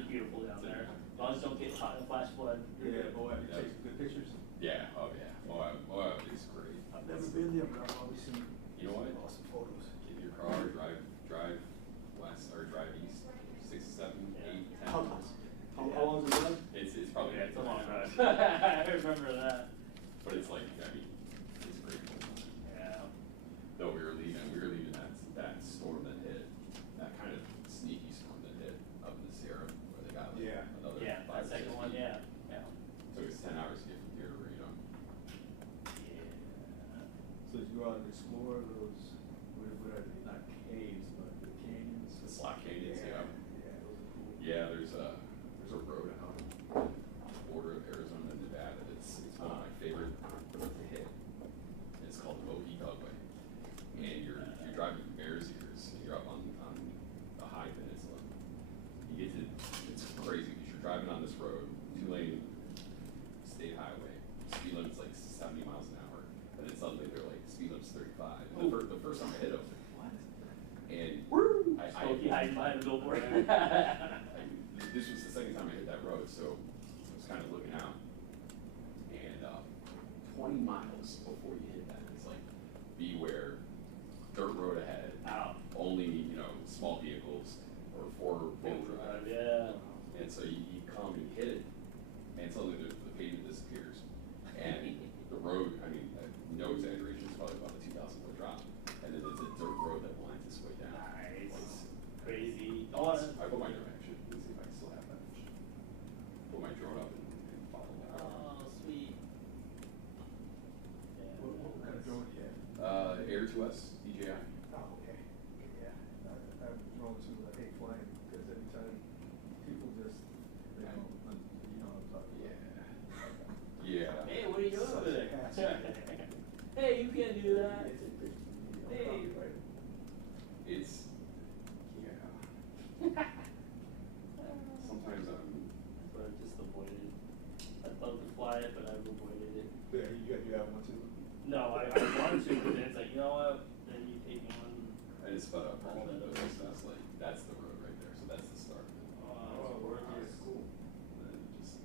is beautiful down there. As long as you don't get caught in a flash flood. Yeah, Moab, you take some good pictures. Yeah, oh yeah, Moab is great. I've never been there, but I've always seen You know what? awesome photos. Get in your car, drive west or drive east, 6, 7, 8, 10 How- miles. How long is the run? It's probably Yeah, it's a long ride. I remember that. But it's like, I mean, it's a great place. Yeah. Though we were leaving that storm that hit, that kind of sneaky storm that hit up in the Sierra where they got like another Yeah, 5 that or 6 second one, feet. yeah. Yeah. Took us 10 hours to get from here to Reno. Yeah. So did you go out and explore those, what are they, not caves, but the canyons? The slot canyons, yeah. Yeah, those are cool. Yeah, there's a road out on the border of Arizona and Nevada. It's one of my favorite roads to hit. It's called the Moki Dugway. And you're driving from Bears Ears, and you're up on the high peninsula. You get to, it's crazy because you're driving on this road, 2-lane state highway. Speed limit's like 70 miles an hour. And then suddenly they're like, speed limit's 35. And the first time I hit it, I was like, what? And I hide behind a billboard. this was the second time I hit that road, so I was kind of looking out. And 20 miles before you hit that, it's like, beware, dirt road ahead. Ow. Only, small vehicles or 4-wheel drive. Yeah. And so you come and hit it, and suddenly the pavement disappears. And the road, I mean, no exaggeration, it's probably about a 2,000-foot drop. And then it's a dirt road that winds its way down. Nice. Crazy. I put my drone, actually, let's see if I still have that. Put my drone up and follow that. Oh, sweet. Yeah. What kind of drone do you have? Air 2S, DJI. Oh, okay. Yeah, I have drones too, I hate flying, because every time people just, you know what I'm talking about. Yeah. Hey, what are you doing Such over a there? hassle. Hey, you can't do that. Hey. It's, sometimes But I've just avoided. I'd love to fly it, but I've avoided it. Yeah, you have one too? No, I wanted to, but then it's like, you know what? Then you take one. I just sped up all that, but that's the road right there, so that's the start. Oh, gorgeous. Cool. And then just,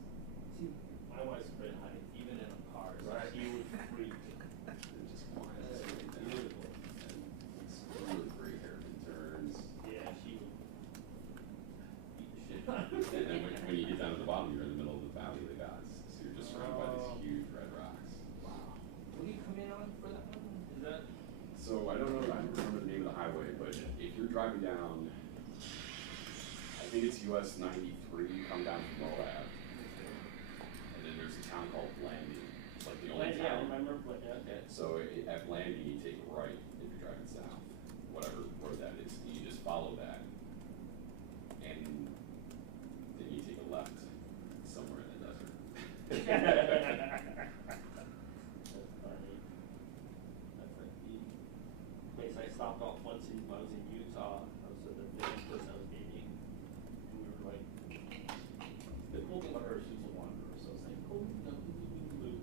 See, my wife's afraid of heights, even in a car, so Right. she would freak. it just winds its way down. Beautiful. And it's really great hairpin turns. Yeah, she would beat the shit out of And then me. when you get down to the bottom, you're in the middle of the Valley of the Gods. So you're just surrounded by these huge red rocks. Wow. What do you come in on for that one? Is that? So I don't remember the name of the highway, but if you're driving down, I think it's US 93, you come down from Moab. And then there's a town called Blanding. It's like the only town. Yeah, I remember, but yeah, okay. So at Blanding, you take a right if you're driving south, whatever road that is. And you just follow that. And then you take a left somewhere in the desert. That's funny. That's like the place I stopped off once when I was in Utah. I was with the person I was dating. And we were like, the cool thing about her, she was a wanderer. So I was like, cool, and we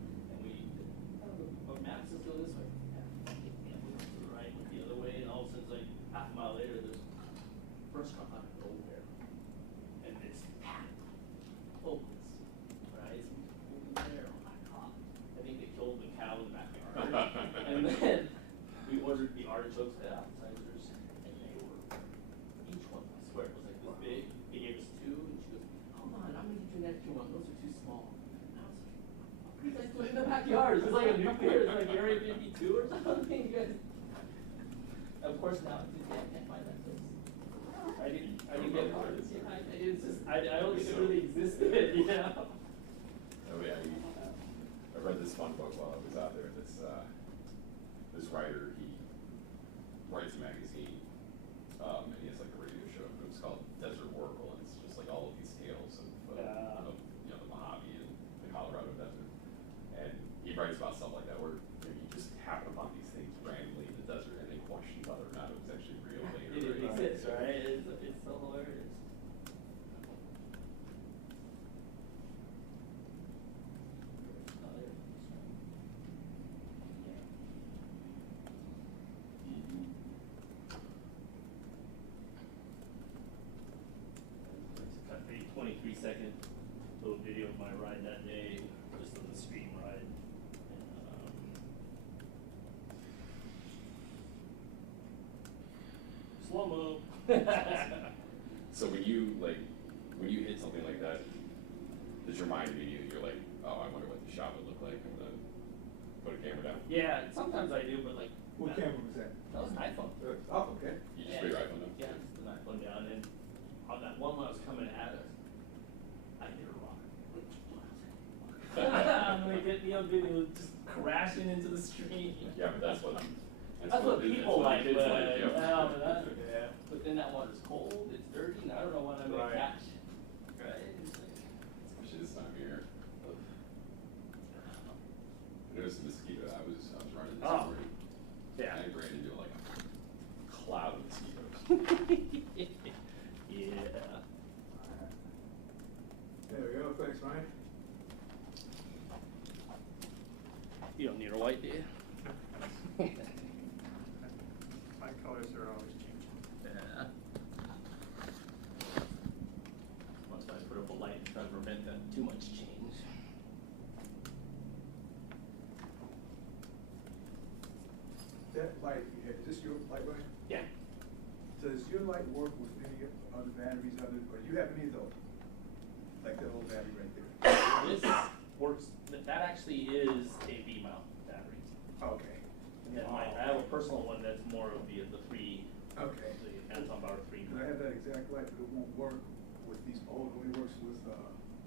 a map says go this way. Yeah, we went to the right, went the other way, and all of a sudden, it's like half a mile later, there's first car out of nowhere. And it's packed, hopeless, right? So we're there, oh my God. I think they killed the cow in the backyard. And then we ordered the artichokes, the appetizers, and they were, each one, I swear, it was like this big. They gave us 2, and she goes, hold on, I'm gonna get you an extra one, those are too small. And I was like, what are you guys doing in the backyard? Is this like a nuclear, it's like Area 52 or something? You guys. Of course now, I can't find that place. I didn't get part of it. It's just, I don't think it really existed, you know? Oh yeah, I read this fun book while I was out there. This writer, he writes a magazine, and he has like a radio show. It was called Desert Oracle, and it's just like all of these tales of the Mojave and the Colorado desert. And he writes about stuff like that where you just happen upon these things randomly in the desert, and they question whether or not it was actually real later. It exists, right? It's so hilarious. little video of my ride that day, just on the stream ride. Slow mo. So when you hit something like that, does your mind immediately, you're like, oh, I wonder what the shot would look like, I'm gonna put a camera down? Yeah, sometimes I do, but like. What camera was that? That was an iPhone. Oh, okay. You just put your iPhone down? Yeah, just put my iPhone down, and on that one when I was coming at us, I hit a rock. I'm gonna get the video just crashing into the stream. Yeah, but that's what People like, kids but, like, yep. yeah. But then that water's cold, it's dirty, and I don't know when I'm gonna Right. catch. Right? It's like, Especially this time of year. I noticed a mosquito, I was running this Oh. morning. yeah. I ran into like a cloud of mosquitoes. Yeah. There we go, thanks, Ryan. You don't need a light, do you? My colors are always changing. Yeah. Once I put up a light to try to prevent that too much change. That light, is this your light, Ryan? Yeah. Does your light work with any other batteries or you have any of those? Like that old battery right there? This works, that actually is a V-mount battery. Okay. And then I have a personal one that's more of the three, Okay. the Anton Power 3. Cause I have that exact light, but it won't work with these old, it only works with,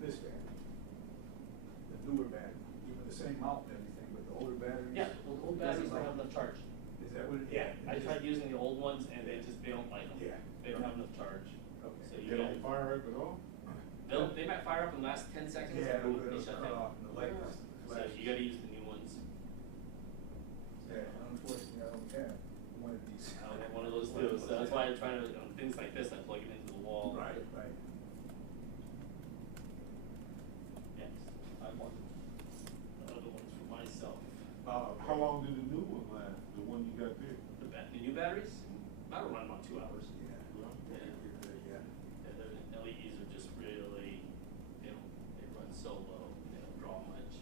this battery. The newer battery, even the same mount and everything, but the older batteries. Yeah, the old batteries don't have enough charge. Is that what it? I tried using the old ones and they don't like them. Yeah. They don't have enough charge. Okay. So you They don't, don't fire up at all? they might fire up in the last 10 seconds Yeah, and boom, it'll they shut cut down. off and the light is So flash. you gotta use the new ones. Yeah, unfortunately, I don't have one of these. I don't have one of those too, so that's why I'm trying to, on things like this, I plug it into the wall. Right, right. Yes, I want other ones for myself. How long did the new one last, the one you got there? The new batteries, that'll run about 2 hours. Yeah. Yeah. Yeah. Yeah, the LEDs are just really, they run so low, they don't draw much.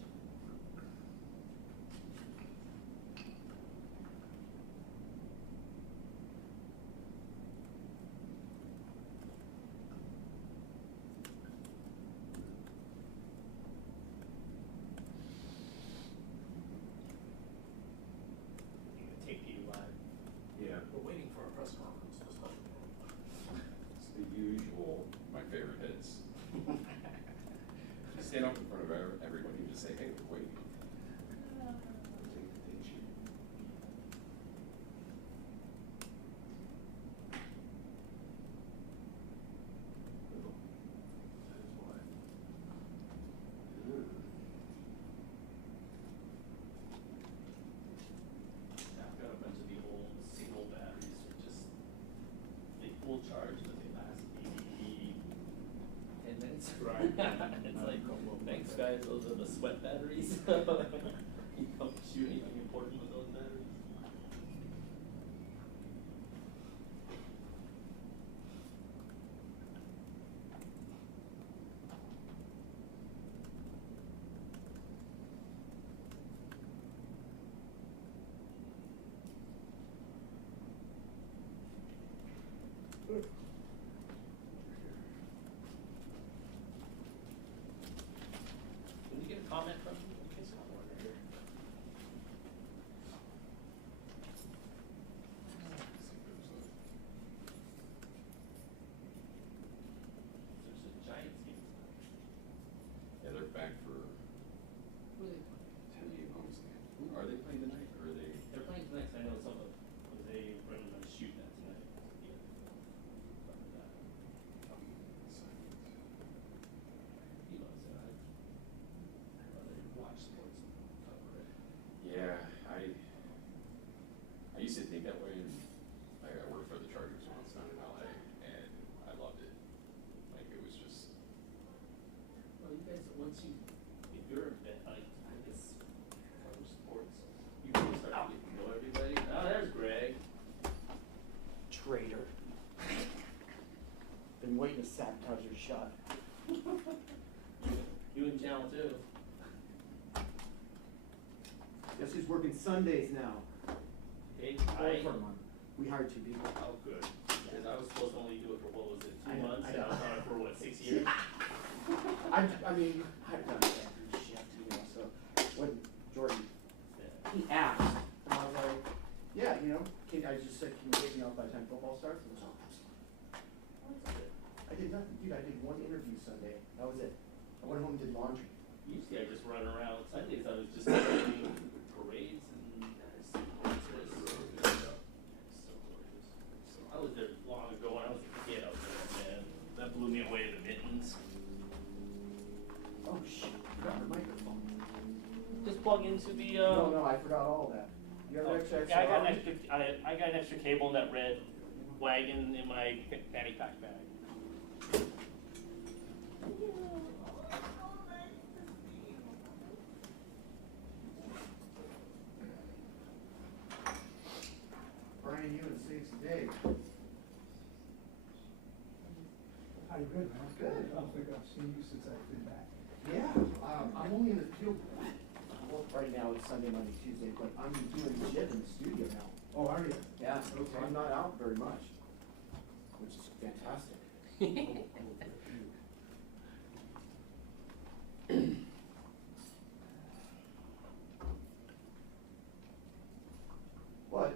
You can take you live. Yeah. We're waiting for a press conference. It's the usual, my favorite hits. Just stand up in front of everybody and just say, hey, we're waiting. Take the date sheet. Yeah, I've got a bunch of the old single batteries that just, they full charge, but they last maybe 10 minutes. Right. It's like, thanks guys, those are the sweat batteries. You don't shoot anything important with those batteries. Did you get a comment from you? Okay, so I'm wondering here. There's a Giants game. Yeah, they're back for Who are they playing? 10 game homestand. Are they playing tonight or are they? They're playing tonight, 'cause I know some of Jose Brennan are shooting that tonight. Yeah. But, he loves it. I'd rather watch sports than cover it. Yeah, I used to think that way, and I worked for the Chargers once down in LA, and I loved it. Like it was just. Well, you guys, if you're a vet, like, I guess, cover sports, you really start to get to know everybody. Oh, there's Greg. Traitor. Been waiting to sabotage your shot. You in channel 2. Guess who's working Sundays now? Hey, For a month. We hired 2 people. Oh, good. Because I was supposed to only do it for, what was it, 2 I know, months? I And I know. was on it for, what, 6 years? I mean, I've done every shift, you know, so when Jordan, Yeah. he asked, and I was like, yeah, you know, I just said, can you get me out by the time football starts? And he was like, absolutely. I did nothing, dude, I did 1 interview Sunday, that was it. I went home and did laundry. Usually I just run around Sundays. I was just doing parades and it's so gorgeous. So gorgeous. So I was there long ago when I was a kid. I was there, man. That blew me away. The mittens. Oh, shit, I forgot the microphone. Just plug into the. No, I forgot all that. You have an extra Yeah, I got an arm? extra. I got an extra cable in that red wagon in my fanny pack bag. Brian, you and Saves the day. How you been, man? Good. I don't think I've seen you since I've been back. Yeah, I'm only in the field, well, right now it's Sunday, Monday, Tuesday, but I'm doing gym in the studio now. Oh, are you? Yeah, Okay. I'm not out very much, which is fantastic. What?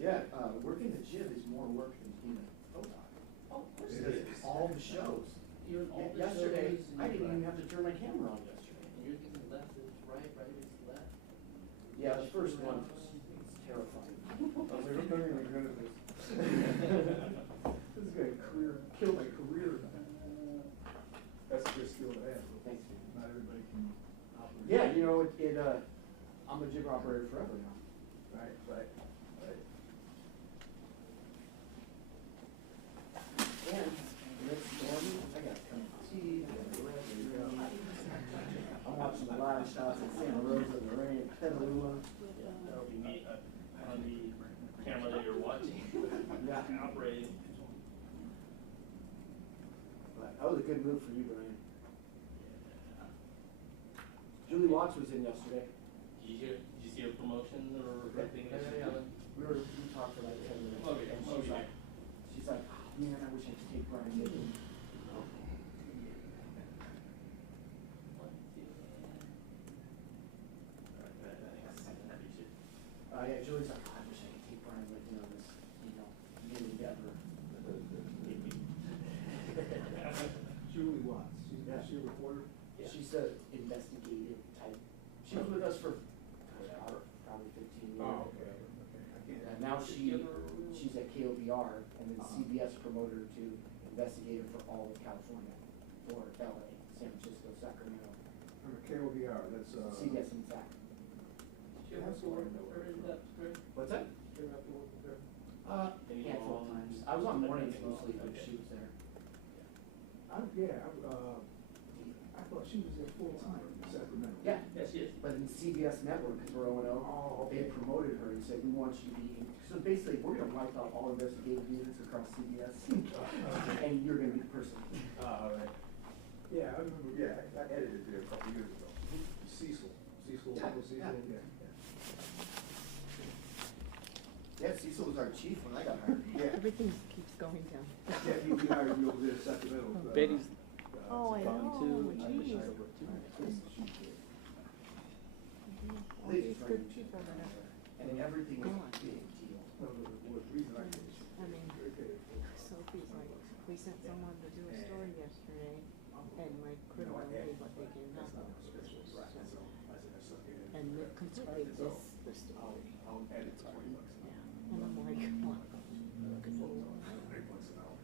Yeah, working the gym is more work than being a photog. Oh, of course It it is. is. All the shows. You're in all the Yesterday, shows and I didn't you're even have to turn my camera on yesterday. And you're thinking left is right, right is left. Yeah, the first one was terrifying. I was like, I'm not even good at this. This is gonna kill my career. That's a good skill to have. Thanks, man. Not everybody can operate. Yeah, you know, I'm a gym operator forever now. Right, right, right. And next morning, I got a cup of tea, I got a bread, there you go. I'm watching the live shots in Santa Rosa in the rain, Petaluma. That'll be neat on the camera that you're watching. Yeah. Operating. But that was a good move for you, Brian. Julie Watts was in yesterday. Did you see a promotion or anything that she's doing? We talked for like 10 minutes. Okay, And okay. she's like, oh, man, I wish I could take Brian with me. Yeah, Julie's like, oh, I wish I could take Brian with me on this, you know, new endeavor. Julie Watts, she's, Yeah. is she a reporter? She's a investigative type. She was with us for probably 15 years. Oh, okay, okay. I can't. And now she's at KOBR, and then CBS promoted her to investigator for all of California, for LA, San Francisco, Sacramento, I'm a KOBR, that's, CBS and SAC. Did you have to work with her in that script? What's that? Did you have to work with her? A handful of times. I was on mornings mostly when she was there. I thought she was there full time in Sacramento. Yeah, Yes, she is. but in CBS Network, because we're O&O, Oh, they okay. promoted her and said, we want you to be, so basically, we're gonna wipe out all investigative units across CBS, and you're gonna be the person. All right. Yeah, I remember, yeah, I edited there a couple years ago. Cecil, Yeah, Cecil, yeah. yeah. Yeah, Cecil was our chief when I got hired. Yeah, Everything keeps going down. yeah, he hired me over there in Sacramento. Betty's- Oh, I gone know, I geez. hired over two. All these good people that are, And everything was a big deal. Well, the reason I did it. I mean, Sophie's like, we sent someone to do a story yesterday, and my crew don't do what they can That's not handle. my special, right, so I said, that's okay. And Nick completed this, the story. I'll edit $20 an hour. Yeah, and I'm like, what? $8 an hour.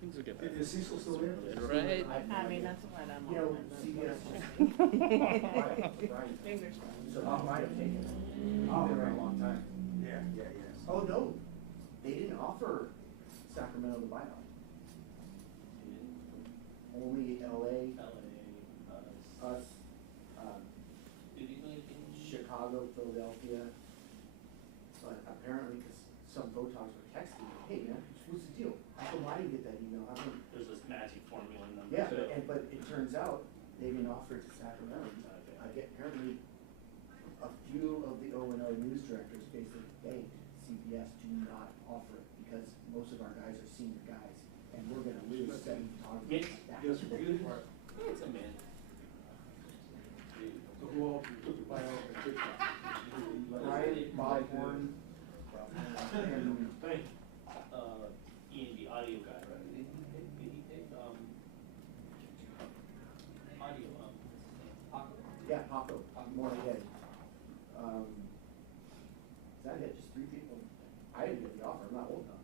Things will get Is Cecil still there? Right. I mean, that's what I'm You know, on. CBS. Right. Fingers crossed. So Bob might have taken it. He's been around a long time. Yeah, yeah, yes. Oh, no, they didn't offer Sacramento the buyout. Only LA, us, Did you do anything? Chicago, Philadelphia. But apparently, because some photogs were texting me, hey man, what's the deal? How come I didn't get that email? How come? There's this magic formula in them. Yeah, too. They've been offered to Sacramento. I get, apparently, a few of the O and O news directors basically begged CBS to not offer it because most of our guys are senior guys and we're gonna lose 7 photographers like that. Yes, we did. It's a man. So who all took the bite off the TikTok? Ryan, Bob Horn, and Thank you. Ian, the audio guy, right? Did he take, audio, Paco? yeah, Paco, Morehead. Is that it? Just 3 people? I didn't get the offer. I'm not old enough.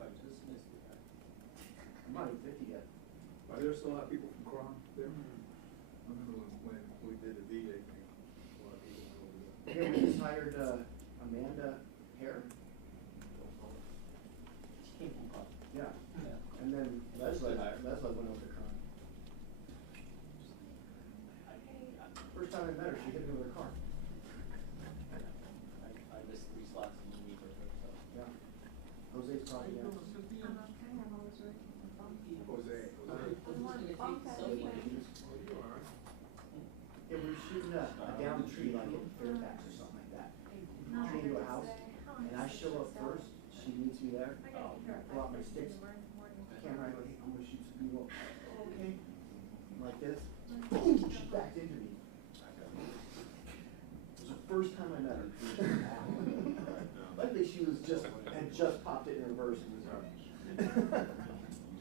I just missed it, right? I'm not even 50 yet. Are there still a lot of people from Cron there? I remember when we did the VA thing, a lot of people went over there. Here we just hired Amanda Hare. She came from Paco. Yeah. Yeah. And then Leslie Good hire. went over to Cron. First time I met her, she hit me with her car. I missed 3 slots in the week or so. Yeah. Jose's probably next. Jose. Yeah, we were shooting a down tree like in Fairfax or something like that. Tree into a house, and I show up first, she meets me there, pull out my sticks, camera, I go, hey, I'm gonna shoot some people. Okay. I'm like this, boom, she backed into me. It was the first time I met her. Luckily, she was had just popped it in reverse and was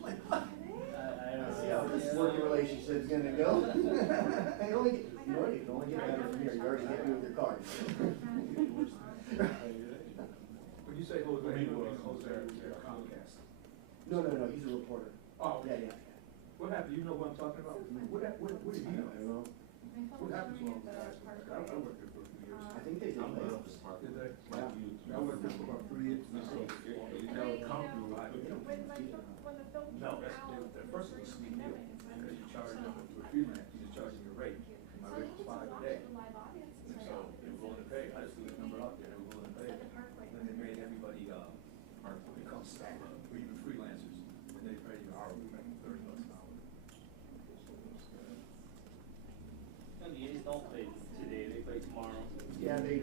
like, what? I see how this working relationship's gonna go. And you know what, you can only get better from here, you already hit me with your car. When you say Jose, you mean Jose Comcast? No, he's a reporter. Oh, Yeah. What happened? You know what I'm talking about? What did he know? I don't know. What happened to all the guys? I worked there for a few years. I think they did layoffs. Did they? Yeah. I worked there for about 3 years. No, that first was a sneak deal, because you charge them to a freelance, you just charge them your rate. My rate was $5 a day. And so they were willing to pay, I just threw the number out there, they were willing to pay. Then they made everybody, become staff, or even freelancers, and they pay you hourly, make $30 an hour. And the A's don't play today, they play tomorrow. Yeah, they,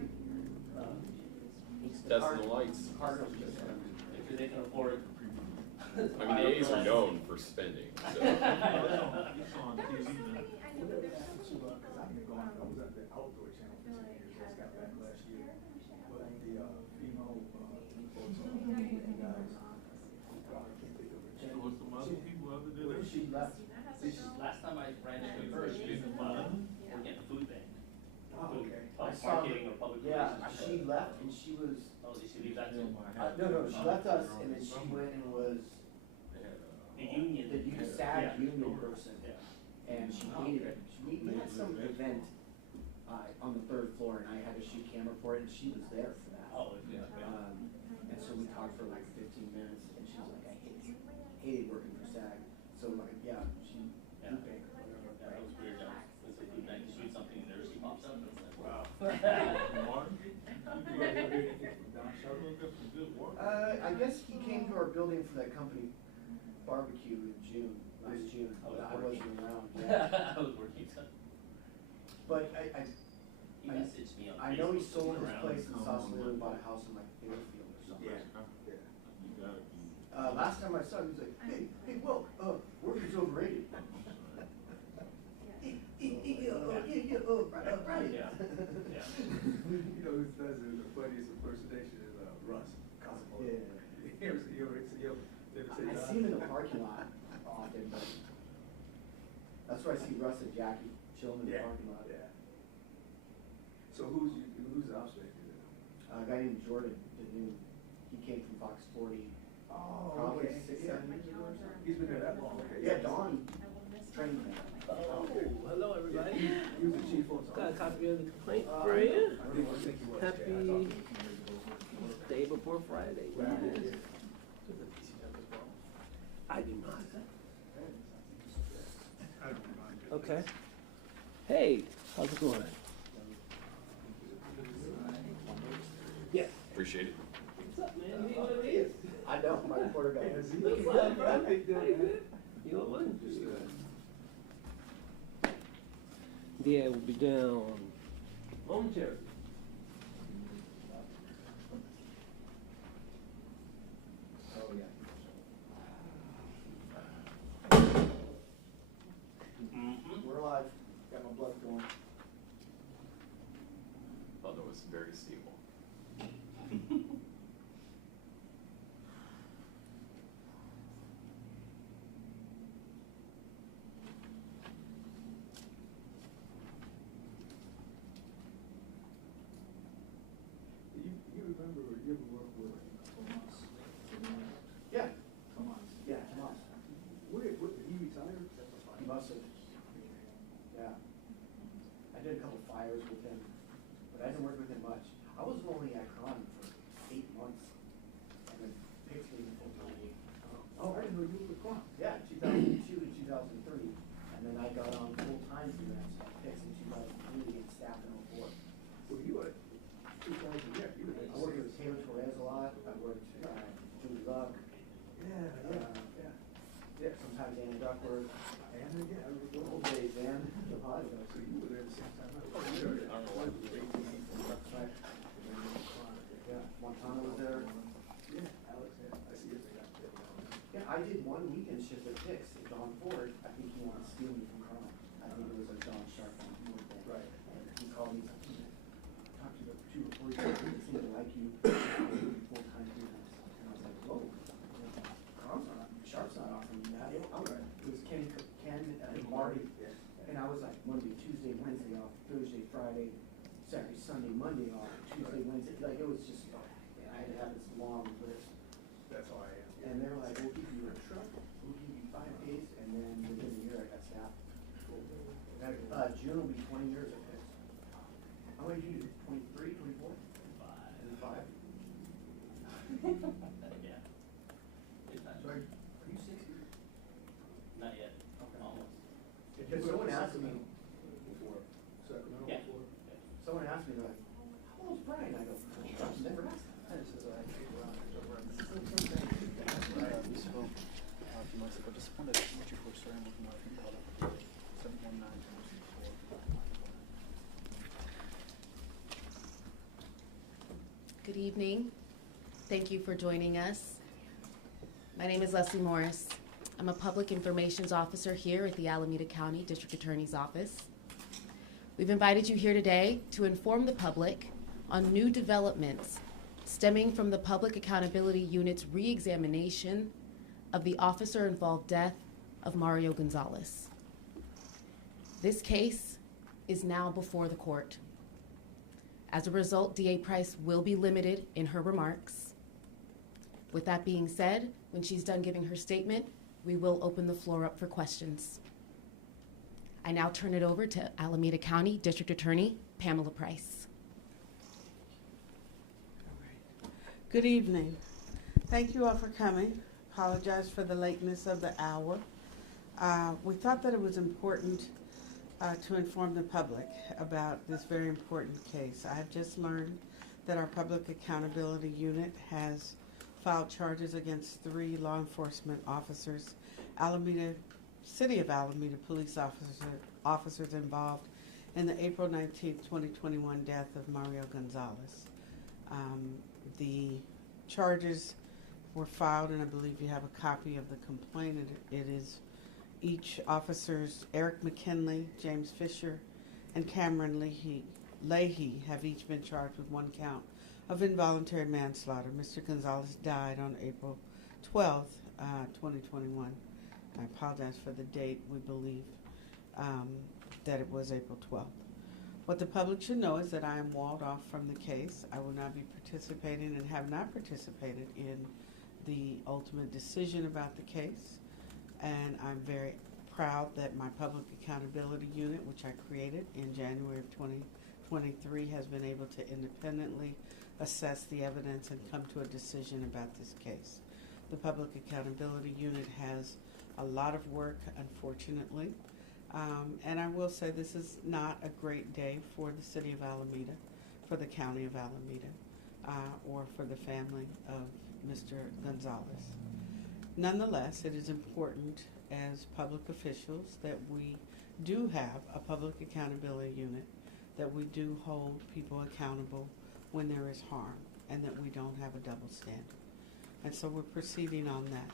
Testing the lights. Cardinals just, Because they can afford. I mean, the A's are known for spending, so. Because I've been going, I was at the outdoor channel for 2 years, just got back last year. But the, female, folks on, guys, I can't think of her. What's some other people other than when that? she left, Last time I ran into her, she was working at the food bank. Oh, Food, okay. I public saw her. marketing or public Yeah, relations. she left and she was, Oh, did she leave that too? no, she left us and then she went and was The union. the SAG Yeah. union person. Yeah. And she hated it. We had some event, on the 3rd floor and I had to shoot camera for it and she was there for that. Oh, yeah. And so we talked for like 15 minutes and she was like, I hated working for SAG. So like, yeah, she, Yeah. food bank or whatever. Yeah, that was weird. It's a food bank, you shoot something and there she pops up and it's like, wow. Martin? You guys ever hear anything from Don Shuttle? Got some good work. I guess he came to our building for that company barbecue in June, last June. I was I working. wasn't around, yeah. I was working. But He messaged me on I know he Facebook, sold his around. place in Sausalito and bought a house in like Fairfield or something. Yeah. You gotta be. Last time I saw him, he was like, hey, Will, work is overrated. Right. Yeah, yeah. You know who does it, the funniest impersonation is, Russ. Yeah. You ever say I see him in the parking lot often, but that's where I see Russ and Jackie chilling in the parking lot. Yeah. So who's the ops director there? A guy named Jordan, he came from Fox 40, probably 6, 7 years ago or something. He's been there that long, okay. Yeah, Don trained me. Oh, hello everybody. He was the chief on top. Got a copy of the complaint for you. I don't even think he was. Happy Yeah, I thought he was years ago. day before Friday. Wow. Yes. I do not. I don't mind it. Okay. Hey, how's it going? Yeah. Appreciate it. What's up, man? You know what it is? I know, my reporter guy. What's up, bro? How you good? You want one? Yeah, we'll be down momentarily. Oh, yeah. We're alive. Got my blood going. Although it's very stable. You remember, you ever worked with Tomas? Yeah. Tomas. Yeah, Tomas. Did he retire? He must have. Yeah. I did a couple fires with him, but I didn't work with him much. I was only at Cron for 8 months, and then picked me full time. Oh, I didn't know you were with Quan. Yeah, 2002 to 2003, and then I got on full time for that, so I picked in 2003 and staff in 04. Well, you were 2000, yeah, you were there. I worked with Taylor Torres a lot. I worked Julie Luck. Yeah. Sometimes Anna Duckworth. And again, I remember Old days, man. The pod. So you were there the same time I was. You were there. I don't know why. That's right. Yeah, Montana was there. Yeah, Alex, yeah, I see it. Yeah, I did one weekend shift at Dick's. John Ford, I think he wanted to steal me from Cron. I think it was a John Sharp on board thing. Right. And he called me, he's like, talk to the two reporters, they seem to like you. I'll give you full time here. And I was like, whoa. Cron's not, Sharp's not offering me that. It was Ken and Marty. And I was like Monday, Tuesday, Wednesday off, Thursday, Friday, Saturday, Sunday, Monday off, Tuesday, Wednesday. Like it was just, and I had to have this long list. That's how I am. And they were like, we'll give you a truck, we'll give you 5 days, and then within a year I got staff. June will be 20 years at this. How many did you do? 23, 24? 5. 5? Yeah. Good time. So are you 60? Not yet. Okay. Almost. Because someone asked me, Before Sacramento, Yeah. before. someone asked me, like, how old's Brian? I go, I've never asked that. We spoke a few months ago. Just wanted to meet you for a story I'm working on in Colorado. 719-264. Good evening. Thank you for joining us. My name is Leslie Morris. I'm a public informations officer here at the Alameda County District Attorney's Office. We've invited you here today to inform the public on new developments stemming from the Public Accountability Unit's reexamination of the officer-involved death of Mario Gonzalez. This case is now before the court. As a result, DA Price will be limited in her remarks. With that being said, when she's done giving her statement, we will open the floor up for questions. I now turn it over to Alameda County District Attorney Pamela Price. Good evening. Thank you all for coming. Apologize for the lateness of the hour. We thought that it was important to inform the public about this very important case. I have just learned that our Public Accountability Unit has filed charges against 3 law enforcement officers, City of Alameda police officers involved in the April 19, 2021 death of Mario Gonzalez. The charges were filed, and I believe you have a copy of the complaint. It is each officers, Eric McKinley, James Fisher, and Cameron Leahy have each been charged with 1 count of involuntary manslaughter. Mr. Gonzalez died on April 12th, 2021. I apologize for the date. We believe that it was April 12th. What the public should know is that I am walled off from the case. I will not be participating and have not participated in the ultimate decision about the case. And I'm very proud that my Public Accountability Unit, which I created in January of 2023, has been able to independently assess the evidence and come to a decision about this case. The Public Accountability Unit has a lot of work, unfortunately. And I will say this is not a great day for the City of Alameda, for the County of Alameda, or for the family of Mr. Gonzalez. Nonetheless, it is important as public officials that we do have a public accountability unit, that we do hold people accountable when there is harm, and that we don't have a double standard. And so we're proceeding on that.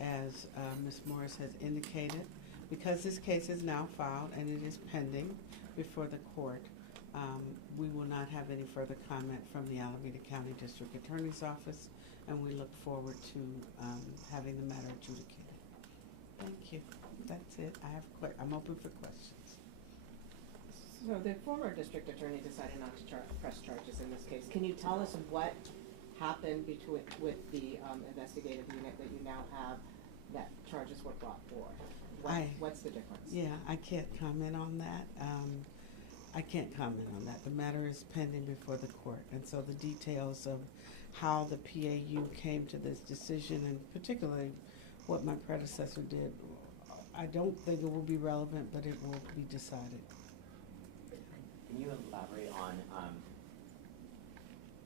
As Ms. Morris has indicated, because this case is now filed and it is pending before the court, we will not have any further comment from the Alameda County District Attorney's Office, and we look forward to having the matter adjudicated. Thank you. That's it. I'm open for questions. So the former district attorney decided not to press charges in this case. Can you tell us what happened with the investigative unit that you now have that charges were brought for? What's the difference? Yeah, I can't comment on that. The matter is pending before the court, and so the details of how the PAU came to this decision, and particularly what my predecessor did, I don't think it will be relevant, but it will be decided. Can you elaborate on,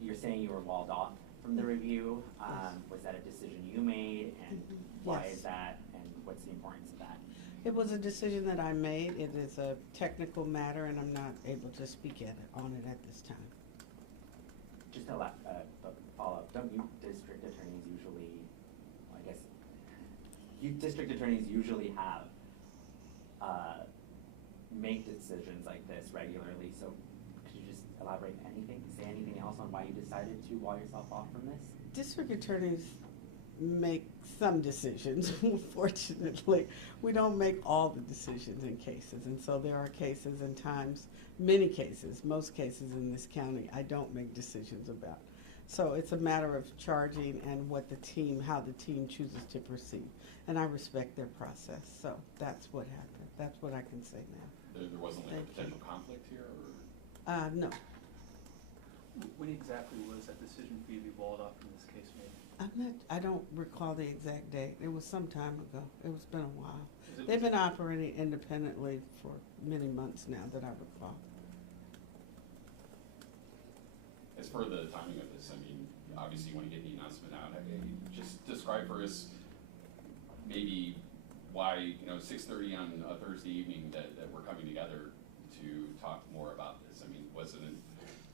you're saying you were walled off from the review. Yes. Was that a decision you made, and why Yes. is that, and what's the importance of that? It was a decision that I made. It is a technical matter, and I'm not able to speak on it at this time. Just a follow up, don't you district attorneys usually, I guess, you district attorneys usually have, make decisions like this regularly, so could you just elaborate say anything else on why you decided to wall yourself off from this? District attorneys make some decisions. Fortunately, we don't make all the decisions in cases, and so there are cases and times, many cases, most cases in this county, I don't make decisions about. So it's a matter of charging and how the team chooses to proceed, and I respect their process. So that's what happened. That's what I can say now. There wasn't like Thank a potential conflict here, or? No. When exactly was that decision for you to be walled off from this case made? I don't recall the exact date. It was some time ago. It's been a while. Is They've been operating independently for many months now that I recall. As for the timing of this, I mean, obviously you want to get the announcement out. Just describe for us maybe why, 6:30 on a Thursday evening that we're coming together to talk more about this. I mean, was it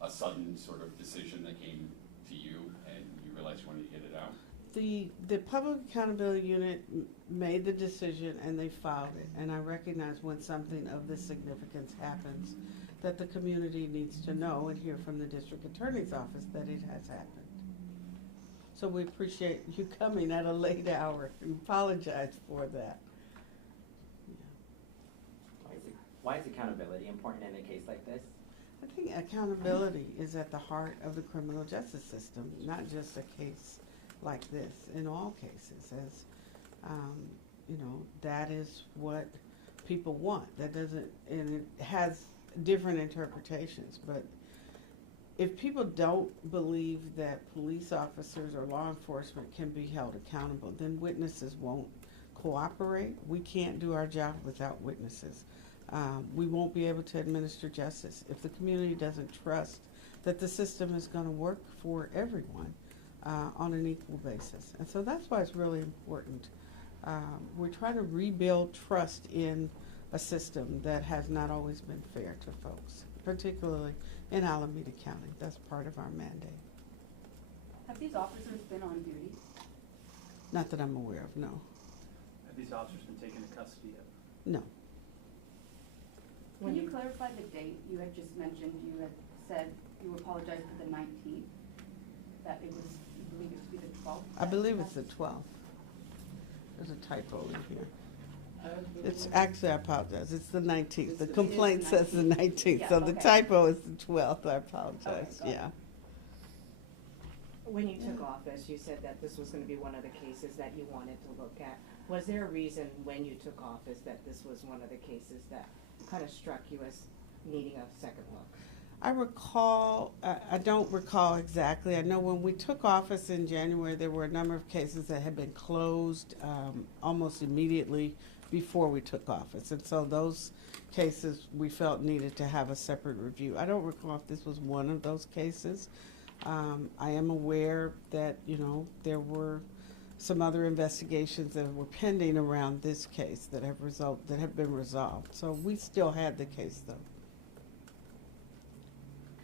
a sudden sort of decision that came to you and you realized you wanted to get it out? The Public Accountability Unit made the decision and they filed it. And I recognize when something of this significance happens that the community needs to know and hear from the District Attorney's Office that it has happened. So we appreciate you coming at a late hour and apologize for that. Why is accountability important in a case like this? I think accountability is at the heart of the criminal justice system, not just a case like this, in all cases, as, that is what people want. That doesn't, and it has different interpretations, but if people don't believe that police officers or law enforcement can be held accountable, then witnesses won't cooperate. We can't do our job without witnesses. We won't be able to administer justice if the community doesn't trust that the system is going to work for everyone on an equal basis. And so that's why it's really important. We're trying to rebuild trust in a system that has not always been fair to folks, particularly in Alameda County. That's part of our mandate. Have these officers been on duty? Not that I'm aware of, no. Have these officers been taken into custody yet? No. Can you clarify the date? You had just mentioned, you had said you apologized for the 19th, that it was, you believe it to be the 12th? I believe it's the 12th. There's a typo in here. It's actually, I apologize, it's the 19th. The complaint says the 19th, Yeah, so the okay. typo is the 12th. I apologize, Okay, got it. yeah. When you took office, you said that this was going to be one of the cases that you wanted to look at. Was there a reason when you took office that this was one of the cases that kind of struck you as needing a second look? I recall, I don't recall exactly. I know when we took office in January, there were a number of cases that had been closed almost immediately before we took office. And so those cases we felt needed to have a separate review. I don't recall if this was one of those cases. I am aware that, there were some other investigations that were pending around this case that have been resolved. So we still had the case though.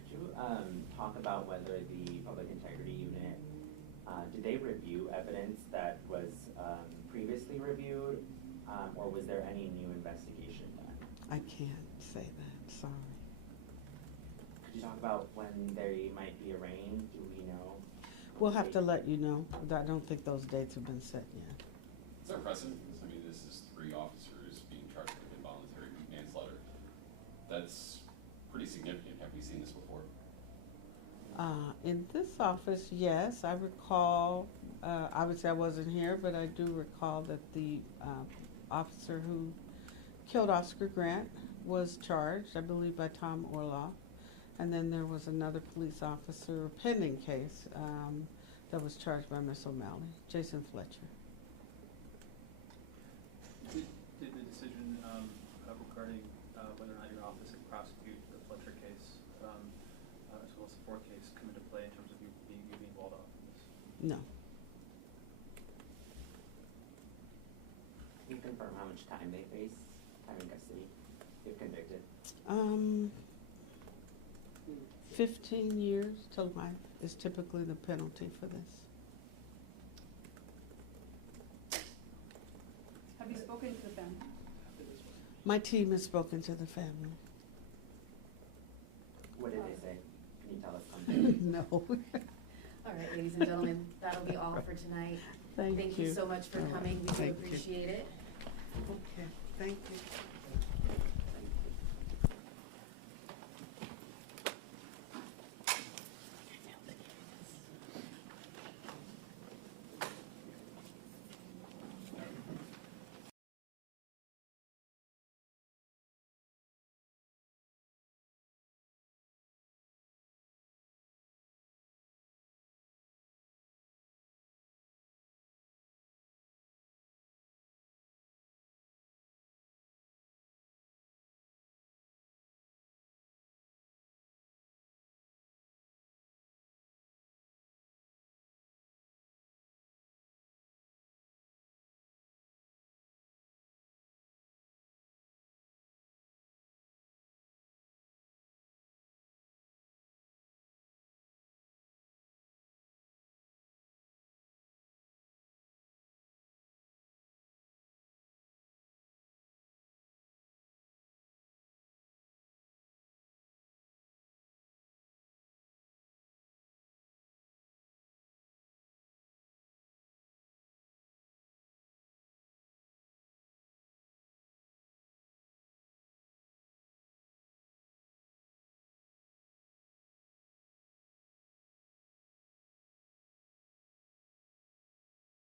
Could you talk about whether the Public Integrity Unit, did they review evidence that was previously reviewed, or was there any new investigation done? I can't say that, sorry. Could you talk about when they might be arraigned? Do we know? We'll have to let you know. I don't think those dates have been set yet. Is there a precedent? I mean, this is 3 officers being charged with involuntary manslaughter. That's pretty significant. Have we seen this before? In this office, yes, I recall, obviously I wasn't here, but I do recall that the officer who killed Oscar Grant was charged, I believe, by Tom Orloff. And then there was another police officer, a pending case, that was charged by Miss O'Malley, Jason Fletcher. Did the decision regarding whether or not your office could prosecute the Fletcher case, as well as the Ford case, come into play in terms of you being involved in this? No. Can you confirm how much time they face, time in custody, if convicted? 15 years to life is typically the penalty for this. Have you spoken to the family? My team has spoken to the family. What did they say? Can you tell us something? No. All right, ladies and gentlemen, that'll be all for tonight. Thank you. Thank you so much for All right. coming. We do Thank you. appreciate it.